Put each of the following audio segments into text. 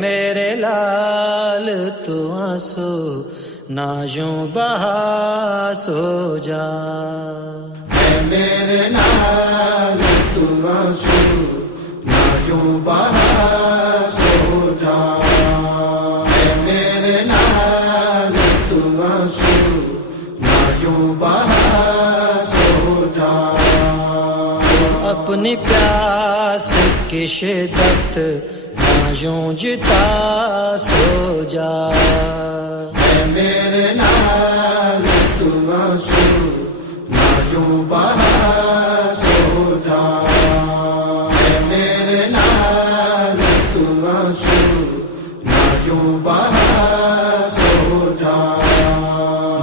میرے لال تو آنسو نہ یوں بہا سو جا، اے میرے لال تو آنسو نہ یوں بہا سو جا، اے میرے لال تو آنسو نہ یوں بہا سو جا، اپنی پیاس کی شدت نہ یوں جتا سو جا، اے میرے لال تو آنسو نہ یوں بہا سو جا، اے میرے لال تو آنسو نہ یوں بہا سو جا،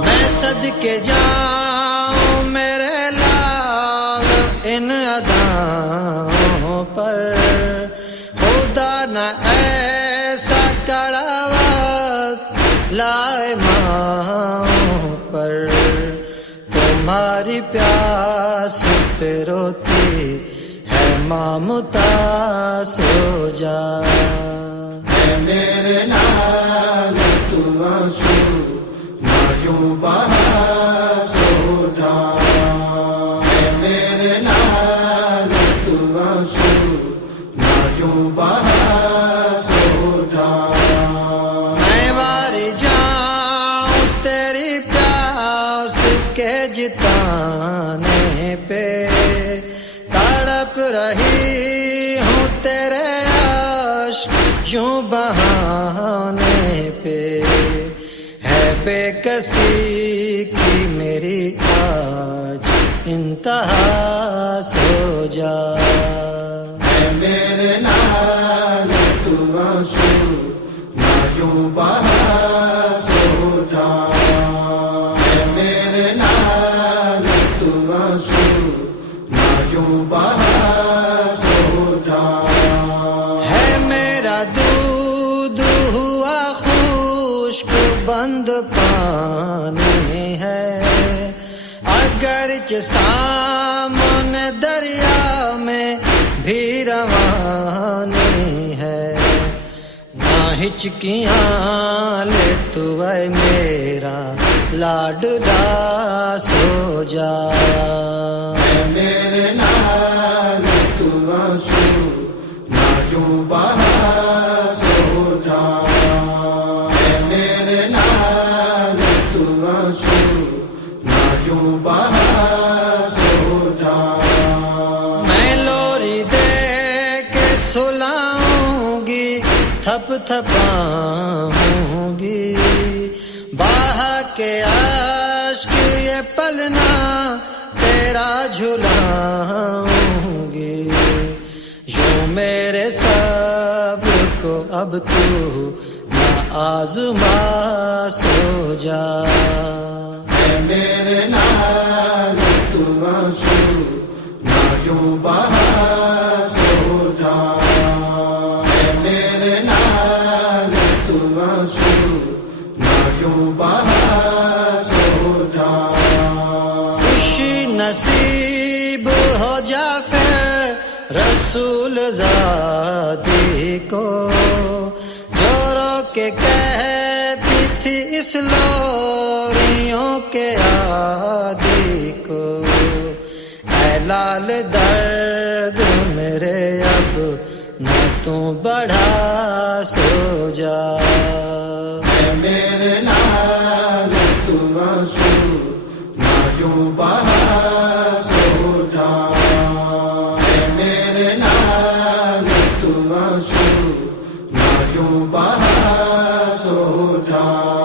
میں صدقے جاؤں میرے لال ان اداؤں پر، خدا نہ ایسا کڑا وقت لائے ماں پر، تمہاری پیاس پہ روتی ہے ماں متا سو جا، اے میرے لال تو آنسو نہ یوں بہا سو جا، اے میرے لال تو آنسو نہ یوں بہا سو جا، میں واری جاؤں تیری پیاس کے جتانے پہ، تڑپ رہی ہوں تیرے عشق یوں بہانے پہ، ہے بے کسی کی میری آج انتہا سو جا، اے میرے لال تو آنسو نہ یوں بہا سو جا، اے میرے لال تو آنسو نہ یوں بہا سو جا، ہے میرا دودھ ہوا خشک بند پانی ہے، اگرچہ سامنے دریا میں بھی روانی ہے، نہ ہچکیاں لے تو اے میرا لاڈلا سو جا، اے میرے لال تو آنسو نہ یوں بہا سو جا، اے میرے لال تو آنسو نہ یوں بہا سو جا، میں لوری دے کے سلاؤں گی، تھپ تھپاؤں گی، بہا کے عشق یہ پلنا تیرا جھلاؤں گی، یوں میرے صبر کو اب تو نہ آزما سو جا، اے میرے لال تو آنسو نہ یوں بہا سو جا، اے میرے لال تو آنسو نہ یوں بہا سو جا، خوشی نصیب ہو جا پھر رسول زادی کو، جو رو کے کہتی تھی اس لوریوں کے عادی کو، اے لال درد میرے اب نہ تو بڑھا سو جا، اے میرے لال تو آنسو نہ یوں بہا سو جا، اے میرے لال تو آنسو نہ یوں بہا سو جا۔